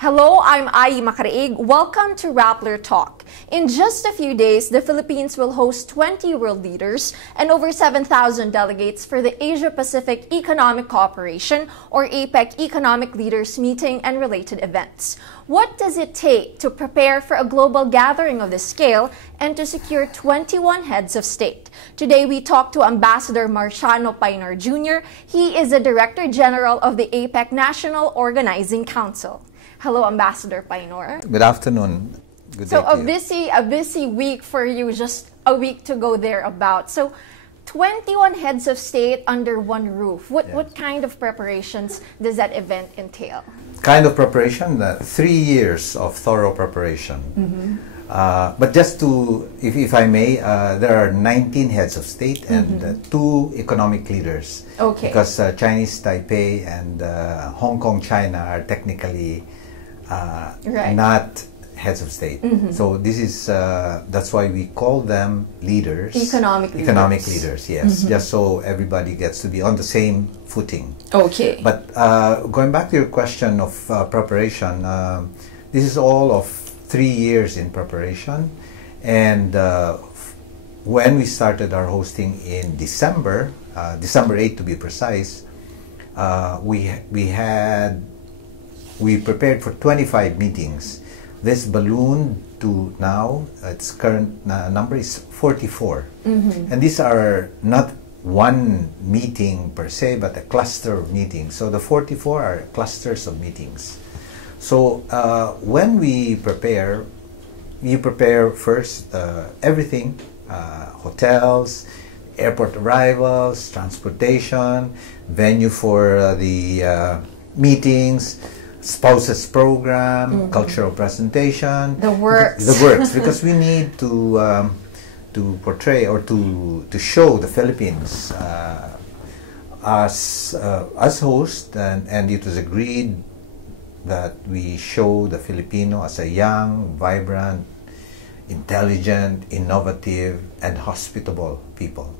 Hello, I'm Ai Makaraig. Welcome to Rappler Talk. In just a few days, the Philippines will host 20 world leaders and over 7,000 delegates for the Asia-Pacific Economic Cooperation, or APEC Economic Leaders Meeting and related events. What does it take to prepare for a global gathering of this scale and to secure 21 heads of state? Today, we talk to Ambassador Marciano Painor Jr. He is the Director General of the APEC National Organizing Council. Hello, Ambassador Painor. Good afternoon. Good so day to you. a busy week for you, just a week to go thereabout. So 21 heads of state under one roof. What kind of preparations does that event entail? Kind of preparation, 3 years of thorough preparation. But just to, if I may, there are 19 heads of state and 2 economic leaders. Okay. Because Chinese Taipei and Hong Kong, China are technically not heads of state. So this is that's why we call them leaders. Economic leaders, yes. Just so everybody gets to be on the same footing. Okay. But going back to your question of preparation, this is all of 3 years in preparation, and when we started our hosting in December, December 8 to be precise, we prepared for 25 meetings. This ballooned to now, its current number is 44. And these are not one meeting per se, but a cluster of meetings. So the 44 are clusters of meetings. So when we prepare, you prepare first everything, hotels, airport arrivals, transportation, venue for the meetings, spouses program, cultural presentation, the works, because we need to portray or to show the Philippines as host, and it was agreed that we show the Filipino as a young, vibrant, intelligent, innovative, and hospitable people.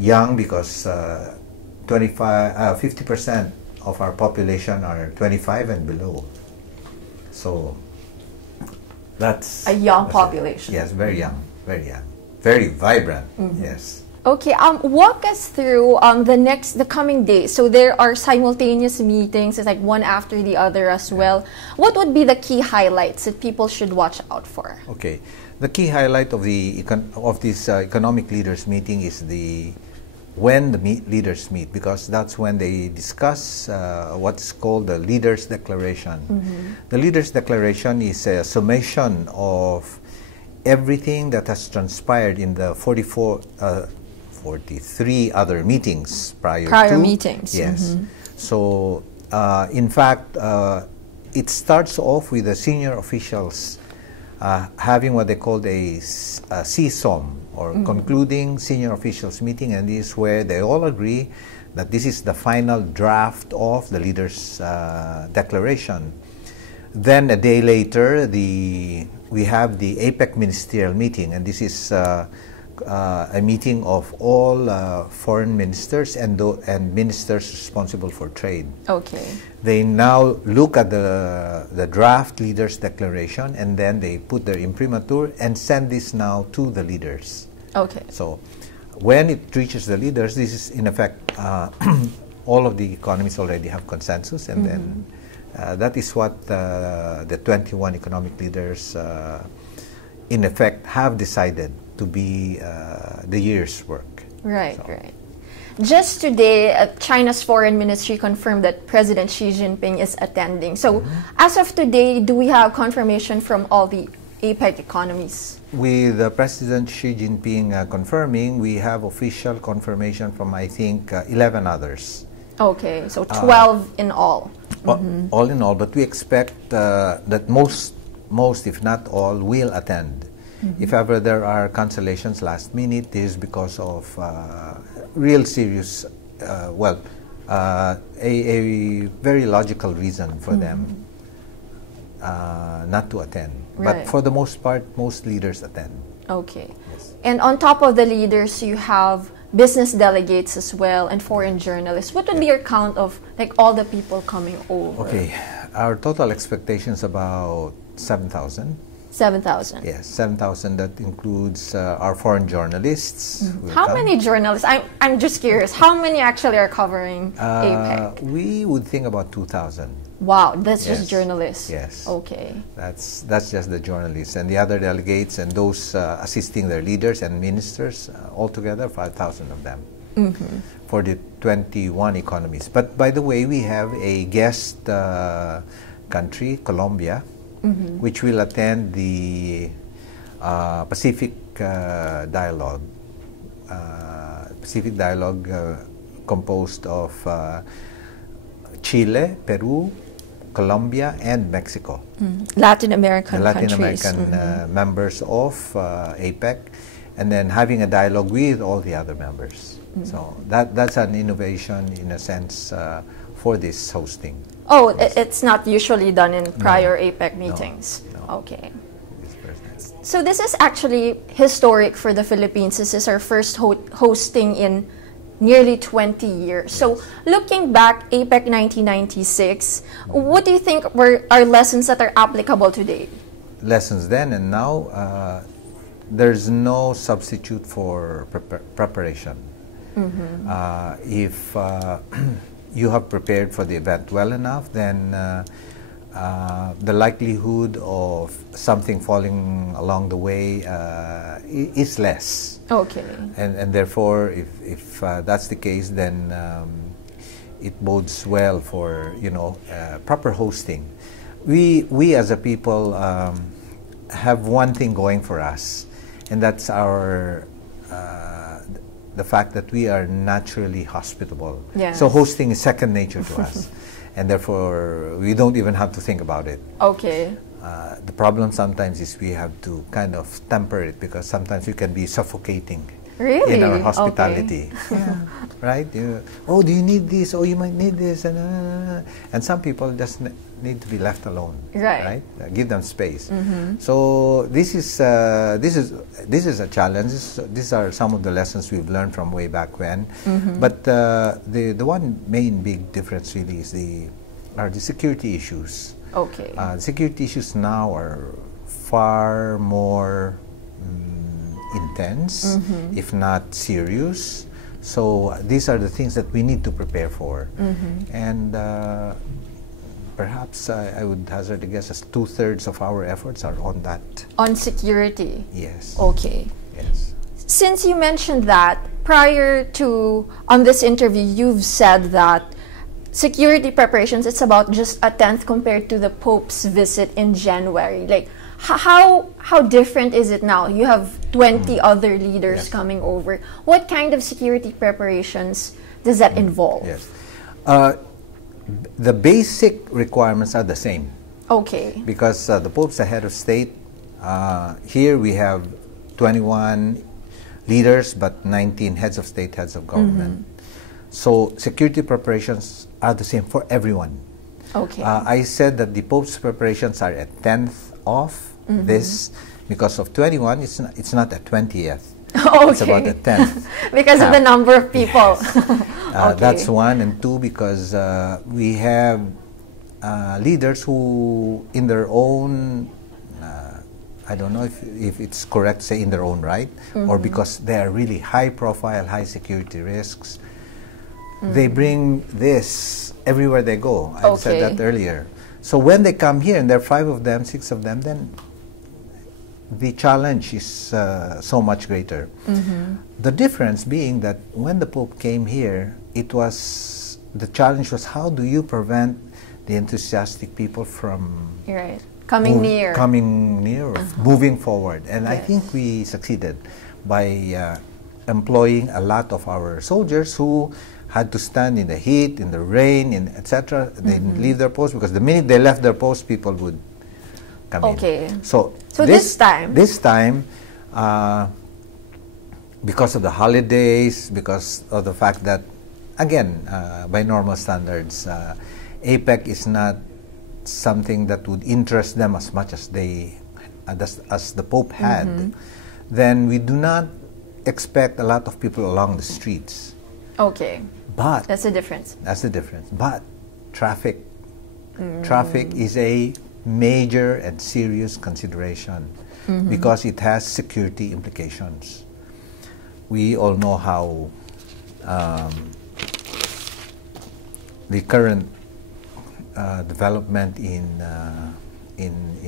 Young because 50% of our population are 25 and below. So that's a young population. Yes, very young, very vibrant. Yes. Okay, walk us through the coming days. So there are simultaneous meetings, it's like one after the other as well. What would be the key highlights that people should watch out for? Okay, the key highlight of this economic leaders meeting is when the leaders meet, because that's when they discuss what's called the Leaders' Declaration. The Leaders' Declaration is a summation of everything that has transpired in the 43 other meetings prior meetings. Yes. So, in fact, it starts off with the senior officials having what they call a CSOM, or concluding senior officials meeting, and this is where they all agree that this is the final draft of the leaders' declaration. Then a day later, we have the APEC ministerial meeting, and this is a meeting of all foreign ministers and ministers responsible for trade. Okay. They now look at the draft leaders' declaration, and then they put their imprimatur and send this now to the leaders. Okay. So when it reaches the leaders, this is in effect all of the economies already have consensus, and then that is what the 21 economic leaders in effect have decided to be the year's work. Right, so. Right. Just today, China's foreign ministry confirmed that President Xi Jinping is attending. So as of today, do we have confirmation from all the APEC economies? With President Xi Jinping confirming, we have official confirmation from, I think, 11 others. Okay, so 12 in all. All in all, but we expect that most, if not all, will attend. If ever there are cancellations last minute, it is because of real serious, a very logical reason for them not to attend. Right. But for the most part, most leaders attend. Okay. Yes. And on top of the leaders, you have business delegates as well and foreign journalists. What would be your count of like all the people coming over? Okay. Our total expectations about 7,000. 7,000. Yes, 7,000. That includes our foreign journalists. How many journalists? I'm just curious. How many actually are covering APEC? We would think about 2,000. Wow, that's Yes. just journalists. Yes. Okay. That's just the journalists, and the other delegates and those assisting their leaders and ministers, altogether 5,000 of them for the 21 economies. But by the way, we have a guest country, Colombia, which will attend the Pacific Dialogue. Pacific Dialogue composed of Chile, Peru, Colombia, and Mexico. Latin American The Latin countries. American members of APEC, and then having a dialogue with all the other members. So that's an innovation in a sense for this hosting. Oh, it's not usually done in prior APEC meetings. No. Okay. It's first time. So this is actually historic for the Philippines. This is our first hosting in nearly 20 years. So looking back, APEC 1996, what do you think are lessons that are applicable today? Lessons then and now, there's no substitute for preparation. If you have prepared for the event well enough, then the likelihood of something falling along the way is less. Okay. And therefore, if that's the case, then it bodes well for proper hosting. We as a people have one thing going for us, and that's the fact that we are naturally hospitable. Yes. So hosting is second nature to us, and therefore we don't even have to think about it. Okay. The problem sometimes is we have to kind of temper it, because sometimes we can be suffocating Really? in our hospitality. Yeah. Right? Oh, do you need this? Oh, you might need this. And some people just need to be left alone. Right. Give them space. So this is a challenge. These are some of the lessons we've learned from way back when. But the one main big difference really is are the security issues. Okay. Security issues now are far more intense, if not serious. So these are the things that we need to prepare for. And perhaps I would hazard a guess as 2/3 of our efforts are on that. On security? Yes. Okay. Yes. Since you mentioned that, prior to on this interview, you've said that security preparations, it's about just a tenth compared to the Pope's visit in January. Like, how different is it now? You have 20 other leaders coming over. What kind of security preparations does that involve? Yes. The basic requirements are the same. Okay. Because the Pope's the head of state. Here we have 21 leaders, but 19 heads of state, heads of government. So security preparations are the same for everyone. Okay. I said that the Pope's preparations are a tenth of this, because of 21, it's not a 20th. Okay. It's about a tenth. Because of the number of people. Yes. That's one. And two, because we have leaders who, in their own, I don't know if it's correct to say in their own right, or because they are really high profile, high security risks, they bring this everywhere they go. I said that earlier. So when they come here, and there are 5 of them, 6 of them, then the challenge is so much greater. The difference being that when the Pope came here, the challenge was, how do you prevent the enthusiastic people from coming near or moving forward? And I think we succeeded by employing a lot of our soldiers who had to stand in the heat, in the rain, etc. They didn't leave their post, because the minute they left their post, people would come in. So this time, because of the holidays, because of the fact that, again, by normal standards, APEC is not something that would interest them as much as as the Pope had, then we do not expect a lot of people along the streets. Okay. But that's the difference. But traffic Traffic is a major and serious consideration because it has security implications. We all know how the current development in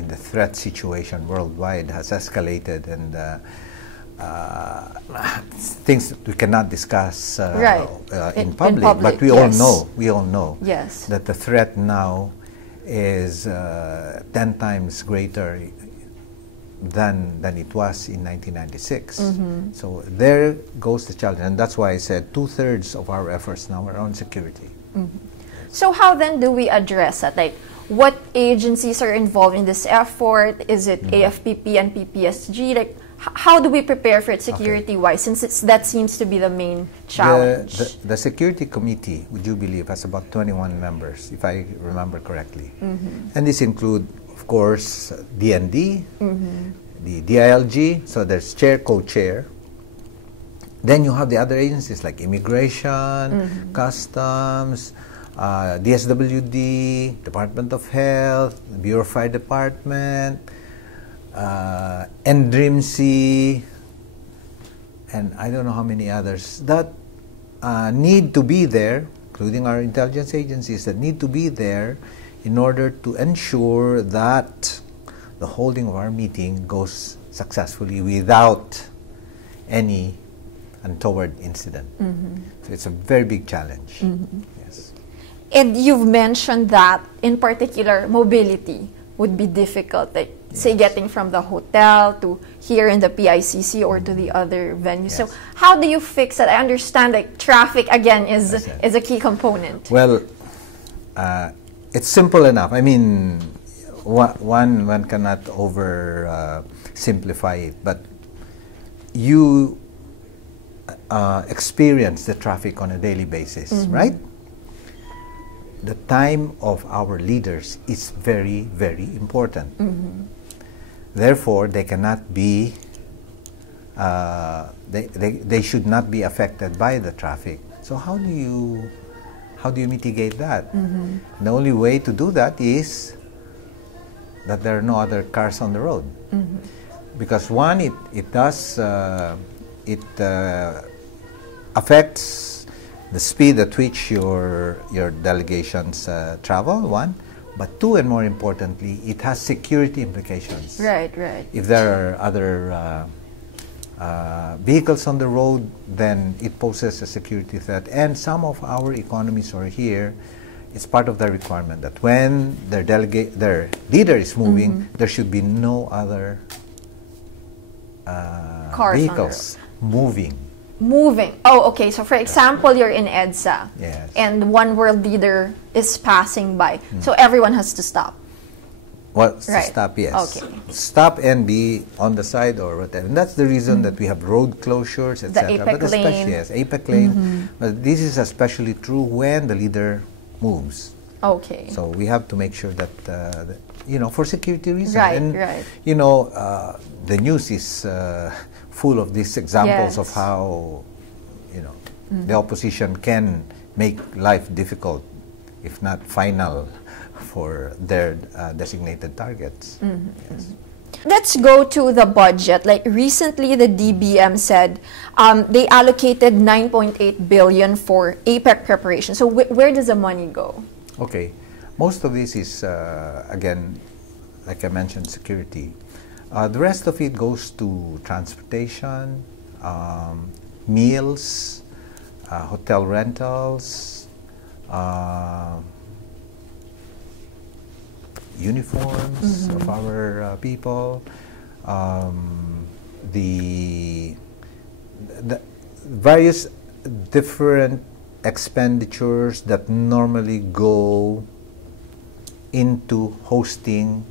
the threat situation worldwide has escalated, and things that we cannot discuss in public, but we all know yes. that the threat now is 10 times greater than it was in 1996. So there goes the challenge, and that's why I said 2/3 of our efforts now are on security. So how then do we address that? Like, what agencies are involved in this effort? Is it AFPP and PPSG? Like, how do we prepare for it security-wise, since that seems to be the main challenge? The Security Committee, would you believe, has about 21 members, if I remember correctly. And these include, of course, DND, the DILG, so there's chair, co-chair. Then you have the other agencies like Immigration, Customs, DSWD, Department of Health, Bureau of Fire Department, NDRIMC, and I don't know how many others that need to be there, including our intelligence agencies that need to be there in order to ensure that the holding of our meeting goes successfully without any untoward incident. So it's a very big challenge. Yes. And you've mentioned that, in particular, mobility would be difficult, like say getting from the hotel to here in the PICC or to the other venues. So how do you fix that? I understand that traffic again is a key component. Well, it's simple enough. I mean, one cannot over simplify it, but you experience the traffic on a daily basis, right? The time of our leaders is very, very important. Therefore, they cannot be, they should not be affected by the traffic. So how do you mitigate that? The only way to do that is that there are no other cars on the road. Because one, it does, it affects the speed at which your delegations travel, one. But two, and more importantly, it has security implications. Right. If there are other vehicles on the road, then it poses a security threat. And some of our economies are here. It's part of their requirement that when their leader is moving, there should be no other vehicles moving. Oh, okay. So, for example, you're in EDSA, and one world leader is passing by, so everyone has to stop. Well, to stop, yes. Okay. Stop and be on the side or whatever. And that's the reason that we have road closures, etc. The APEC lane. Yes, APEC lane. But this is especially true when the leader moves. Okay. So we have to make sure that, for security reasons. Right. The news is full of these examples of how, the opposition can make life difficult, if not final, for their designated targets. Yes. Let's go to the budget. Like recently, the DBM said they allocated 9.8 billion for APEC preparation. So where does the money go? Okay, most of this is again, like I mentioned, security. The rest of it goes to transportation, meals, hotel rentals, uniforms of our people, the various different expenditures that normally go into hosting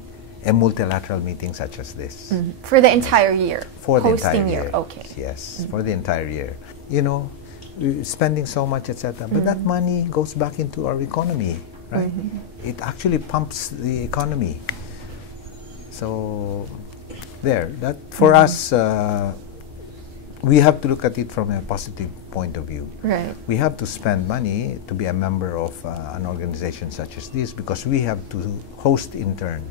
a multilateral meeting such as this. For the entire year? For the entire year. Okay. Yes, for the entire year. We're spending so much, etc. But that money goes back into our economy, right? It actually pumps the economy. So, that for us, we have to look at it from a positive point of view. Right. We have to spend money to be a member of an organization such as this because we have to host in turn.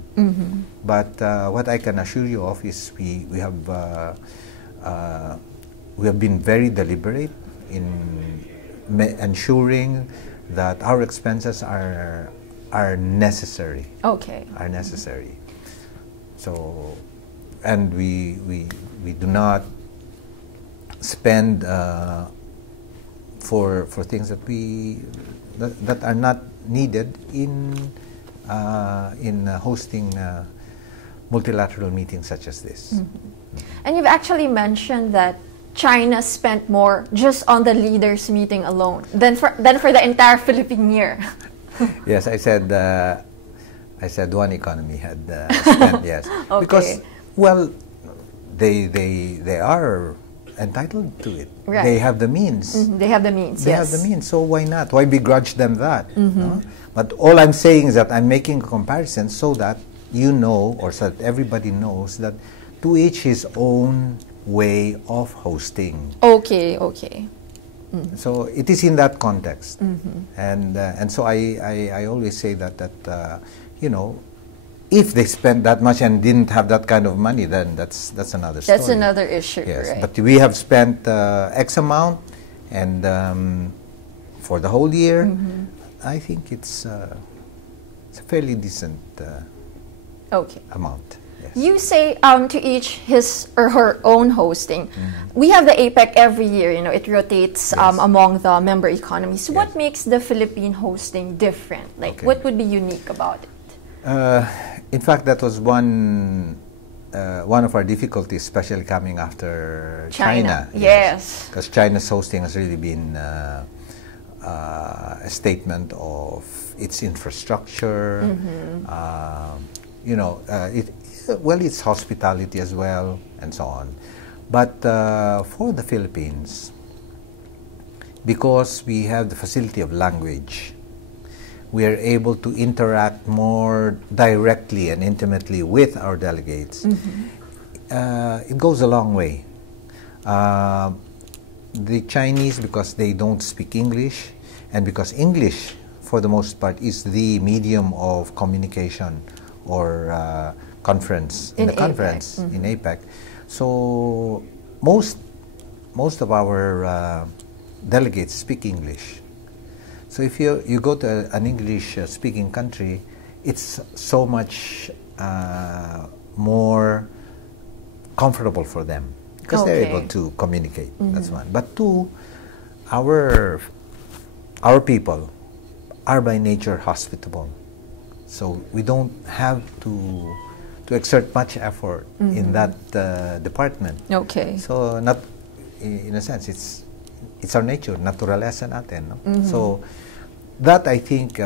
But what I can assure you of is we have been very deliberate in ensuring that our expenses are necessary. Okay. Are necessary. So, and we do not spend for things that are not needed in hosting multilateral meetings such as this. And you've actually mentioned that China spent more just on the leaders meeting alone than for the entire Philippine year. Yes, I said one economy had spent, yes. Okay. Because, well, they are entitled to it. Right. They have the means. They have the means, They yes. have the means, so why not? Why begrudge them that? No? But all I'm saying is that I'm making a comparison so that you know, or so that everybody knows, that to each his own way of hosting. Okay, okay. So it is in that context, and so I always say that you know, if they spent that much and didn't have that kind of money, then that's another story. That's another issue, yes, right? but we have spent X amount, and for the whole year, I think it's a fairly decent Okay. amount. Yes. You say to each his or her own hosting. We have the APEC every year, you know, it rotates among the member economies. What makes the Philippine hosting different? Like, what would be unique about it? In fact, that was one of our difficulties, especially coming after China. Yes. Because China's hosting has really been a statement of its infrastructure, you know, it's hospitality as well, and so on. But for the Philippines, because we have the facility of language, we are able to interact more directly and intimately with our delegates. It goes a long way. The Chinese, because they don't speak English, and because English, for the most part, is the medium of communication or conference in conference in APEC. So most of our delegates speak English. So if you go to an English speaking country, it's so much more comfortable for them because they're able to communicate. That's one. But two, our people are by nature hospitable. So we don't have to exert much effort in that department. Okay. So not, in a sense, it's our nature, naturaleza natin. No? So that, I think,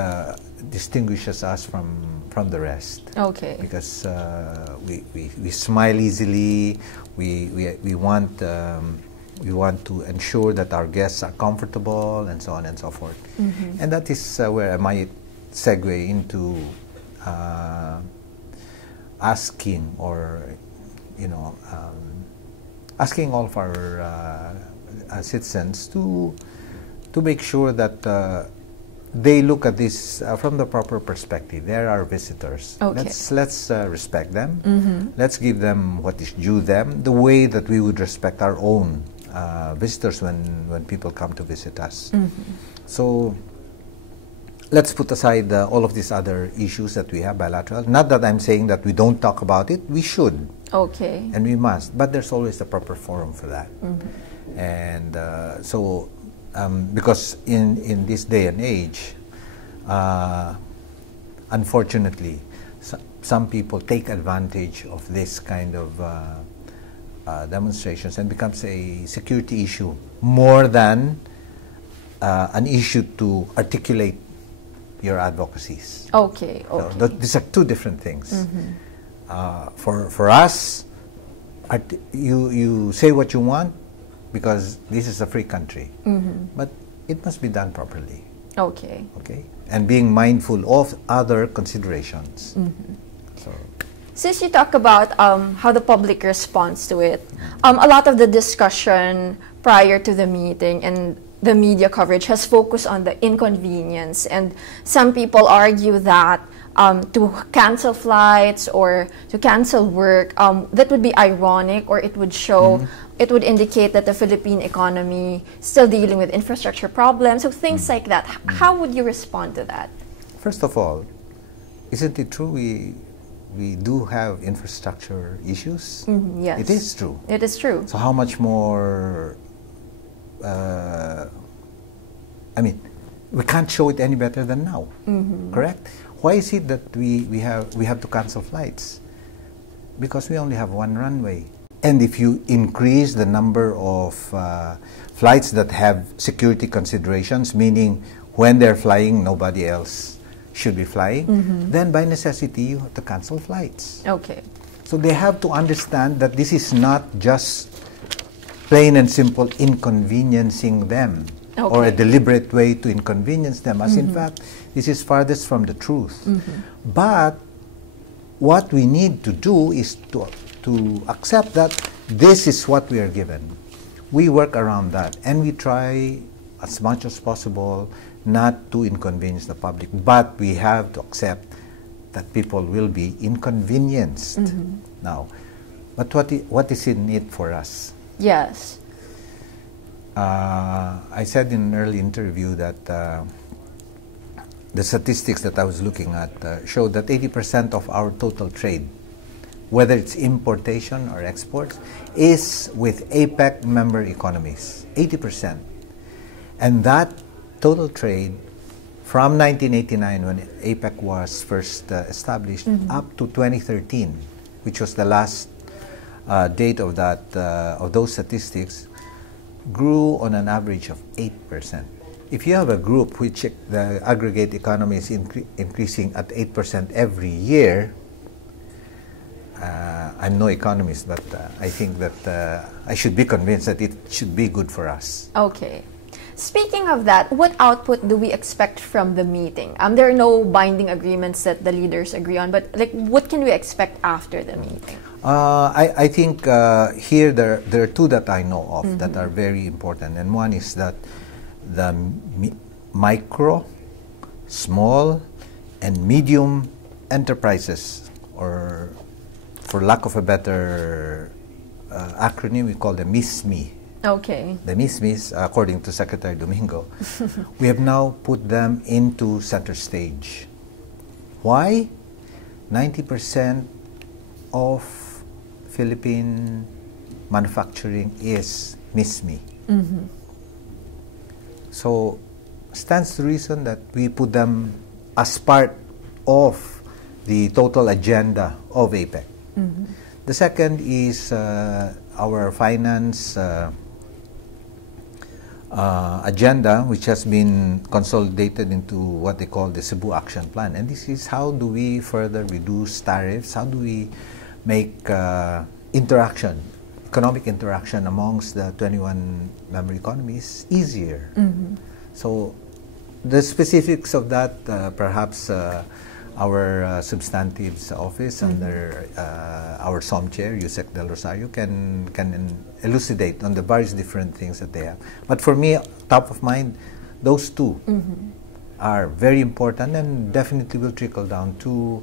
distinguishes us from the rest. Okay. Because we smile easily. We want to ensure that our guests are comfortable, and so on and so forth. And that is where I might segue into asking, or asking all of our citizens to make sure that they look at this from the proper perspective. They're our visitors. Okay. Let's respect them. Let's give them what is due them, the way that we would respect our own visitors when people come to visit us. So let's put aside all of these other issues that we have bilateral. Not that I'm saying that we don't talk about it. We should. Okay. And we must. But there's always a proper forum for that. And so, because in this day and age, unfortunately, some people take advantage of this kind of demonstrations and becomes a security issue more than an issue to articulate your advocacies. Okay. Okay. So these are two different things. For us, you say what you want because this is a free country, but it must be done properly. Okay. Okay, and being mindful of other considerations. So Since you talk about how the public responds to it, a lot of the discussion prior to the meeting and the media coverage has focused on the inconvenience, and some people argue that to cancel flights or to cancel work, that would be ironic, or it would show, it would indicate that the Philippine economy is still dealing with infrastructure problems, so things like that. How would you respond to that? First of all, isn't it true we do have infrastructure issues? Yes. It is true. It is true. So how much more, I mean, we can't show it any better than now, correct? Why is it that we have to cancel flights? Because we only have one runway. And if you increase the number of flights that have security considerations, meaning when they're flying, nobody else should be flying, then by necessity you have to cancel flights. Okay. So they have to understand that this is not just plain and simple inconveniencing them, or a deliberate way to inconvenience them, as in fact, this is farthest from the truth. But what we need to do is to accept that this is what we are given. We work around that, and we try as much as possible not to inconvenience the public, but we have to accept that people will be inconvenienced now. But what is in it for us? Yes. I said in an early interview that the statistics that I was looking at showed that 80% of our total trade, whether it's importation or exports, is with APEC member economies, 80%. And that total trade from 1989, when APEC was first established, up to 2013, which was the last date of those statistics, grew on an average of 8%. If you have a group which the aggregate economy is increasing at 8% every year, I'm no economist, but I think that I should be convinced that it should be good for us. Okay. Speaking of that, what output do we expect from the meeting? There are no binding agreements that the leaders agree on, but like, what can we expect after the meeting? I think here there are two that I know of that are very important, and one is that the micro, small, and medium enterprises, or for lack of a better acronym, we call them MISME. Okay. The MISMEs, according to Secretary Domingo, we have now put them into center stage. Why? 90% of Philippine manufacturing is MISME. So stands to reason that we put them as part of the total agenda of APEC. The second is our finance agenda, which has been consolidated into what they call the Cebu Action Plan. And this is how do we further reduce tariffs, how do we make economic interaction amongst the 21 member economies easier. So the specifics of that, perhaps our substantives office under our SOM chair, Yusek Del Rosario, can elucidate on the various different things that they have. But for me, top of mind, those two are very important and definitely will trickle down to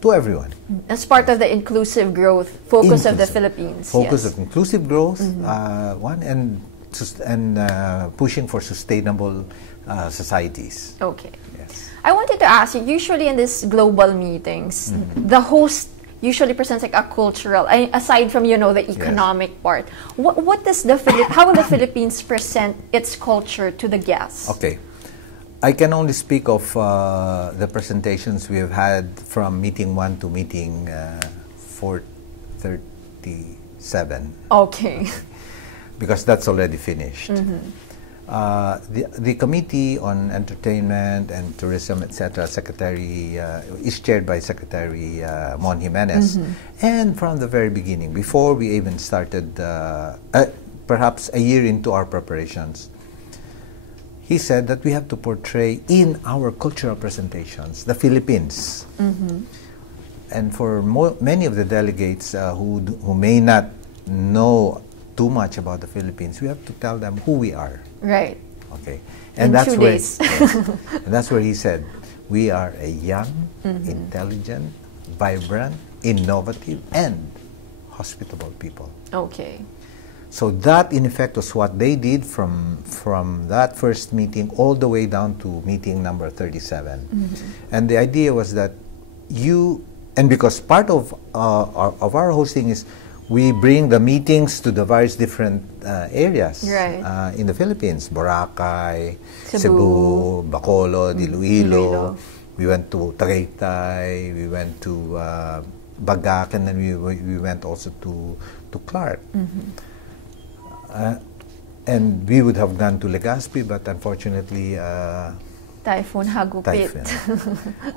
to everyone. As part of the inclusive growth focus of the Philippines. Focus of inclusive growth, one, and pushing for sustainable societies. Okay. Yes. I wanted to ask you, usually in these global meetings, the host usually presents like a cultural, aside from, the economic part. What does how will the Philippines present its culture to the guests? Okay. I can only speak of the presentations we have had from meeting 1 to meeting 437. Okay. Because that's already finished. The Committee on Entertainment and Tourism, etc., is chaired by Secretary Mon Jimenez. And from the very beginning, before we even started, perhaps a year into our preparations, he said that we have to portray in our cultural presentations the Philippines. And for many of the delegates who may not know too much about the Philippines, we have to tell them who we are. Right. Okay. And that's where, yes, and that's where he said, we are a young, intelligent, vibrant, innovative, and hospitable people. Okay. So that, in effect, was what they did from that first meeting all the way down to meeting number 37. And the idea was that and because part of our hosting is we bring the meetings to the various different areas in the Philippines, Boracay, Cebu, Bacolod, Iloilo. We went to Tagaytay, we went to Bagak, and then we went also to Clark. And we would have gone to Legazpi, but unfortunately Typhoon Hagupit.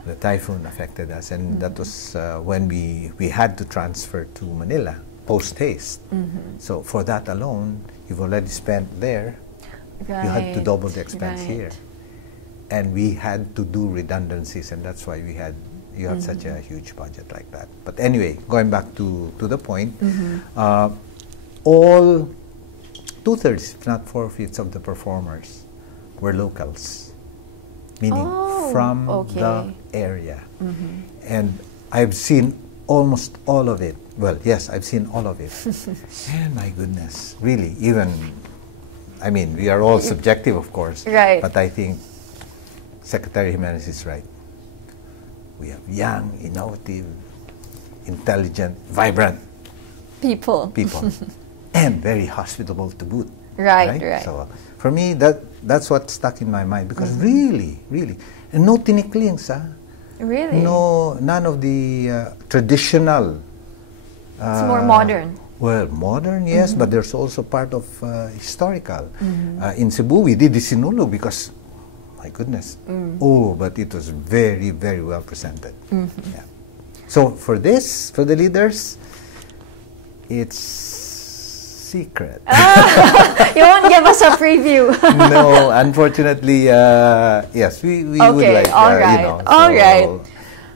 The typhoon affected us, and that was when we had to transfer to Manila post-haste. So for that alone, you've already spent there, you had to double the expense here. And we had to do redundancies, and that's why you had such a huge budget like that. But anyway, going back to the point, all 2/3, if not 4/5 of the performers were locals, meaning from the area. And I've seen almost all of it. Well, yes, I've seen all of it. And my goodness, really, I mean, we are all subjective, of course, but I think Secretary Jimenez is right. We have young, innovative, intelligent, vibrant people. And very hospitable to boot. Right. So for me, that's what stuck in my mind, because really, and no tiniklings, Really? No, none of the traditional. It's more modern. Well, modern, yes, but there's also part of historical. In Cebu, we did the Sinulog because, my goodness, but it was very, very well presented. Yeah. So for the leaders, it's secret. You won't give us a preview. No, unfortunately, yes, we would like, all right.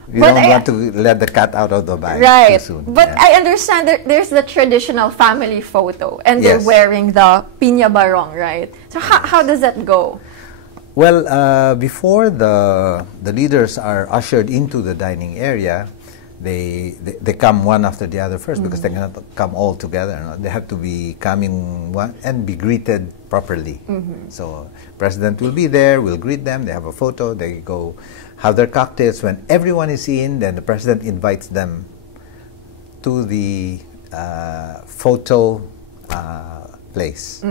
We don't want to let the cat out of the bag too soon. But I understand that there's the traditional family photo, and they're wearing the piña barong, right? So how does that go? Well, before the leaders are ushered into the dining area, they come one after the other first, because they cannot come all together. No? They have to be coming one and be greeted properly. So President will be there, we'll greet them, they have a photo, they go have their cocktails. When everyone is in, then the President invites them to the photo place,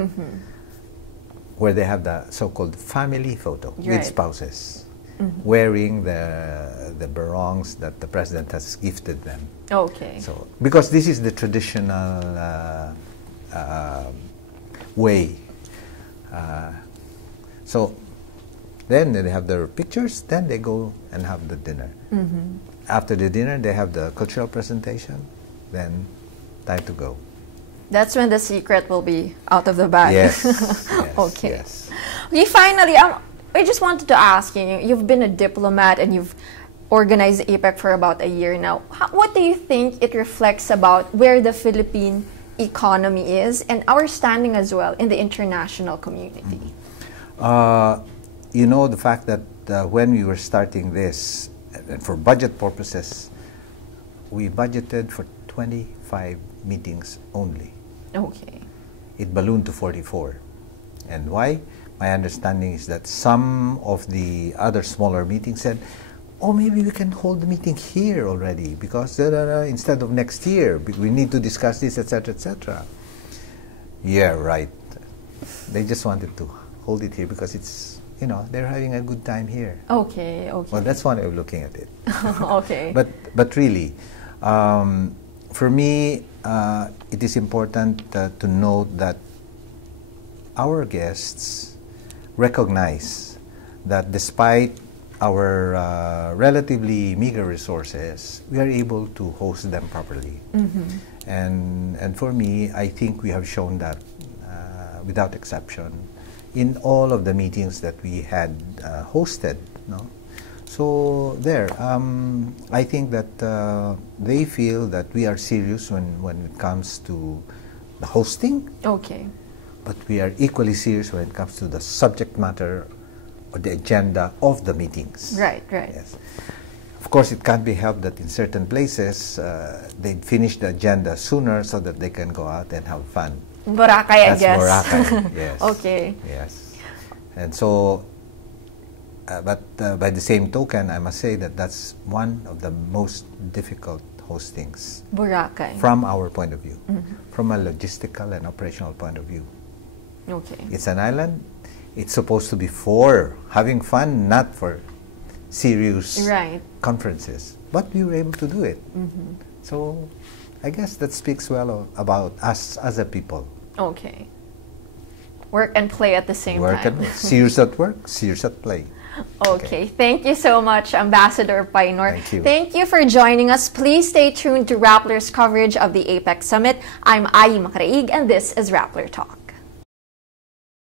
where they have the so-called family photo with spouses. Wearing the barongs that the President has gifted them. Okay. So because this is the traditional way. So then they have their pictures. Then they go and have the dinner. After the dinner, they have the cultural presentation. Then time to go. That's when the secret will be out of the bag. Yes. Okay. Yes. Okay. Finally, I just wanted to ask you, you've been a diplomat and you've organized APEC for about a year now. What do you think it reflects about where the Philippine economy is and our standing as well in the international community? You know, the fact that when we were starting this, and for budget purposes, we budgeted for 25 meetings only. Okay. It ballooned to 44. And why? My understanding is that some of the other smaller meetings said, oh, maybe we can hold the meeting here already, because instead of next year, we need to discuss this, etc., etc. Yeah, right. They just wanted to hold it here because it's, they're having a good time here. Okay. Well, that's one way of looking at it. Okay. But really, for me, it is important to note that our guests recognize that despite our relatively meager resources, we are able to host them properly. And for me, I think we have shown that without exception, in all of the meetings that we had hosted. No? So there, I think that they feel that we are serious when it comes to the hosting. Okay. But we are equally serious when it comes to the subject matter or the agenda of the meetings. Right, right. Yes. Of course, it can't be helped that in certain places they finish the agenda sooner so that they can go out and have fun. Boracay, I guess. That's Boracay, yes. Okay. Yes. And so, but by the same token, I must say that that's one of the most difficult hostings. Boracay. From our point of view, from a logistical and operational point of view. Okay. It's an island. It's supposed to be for having fun, not for serious conferences. But we were able to do it. So I guess that speaks well about us as a people. Okay. Work and play at the same Work time. and serious at work, serious at play. Okay. Thank you so much, Ambassador Painor. Thank you. Thank you for joining us. Please stay tuned to Rappler's coverage of the APEC Summit. I'm Ai Macaraig, and this is Rappler Talk.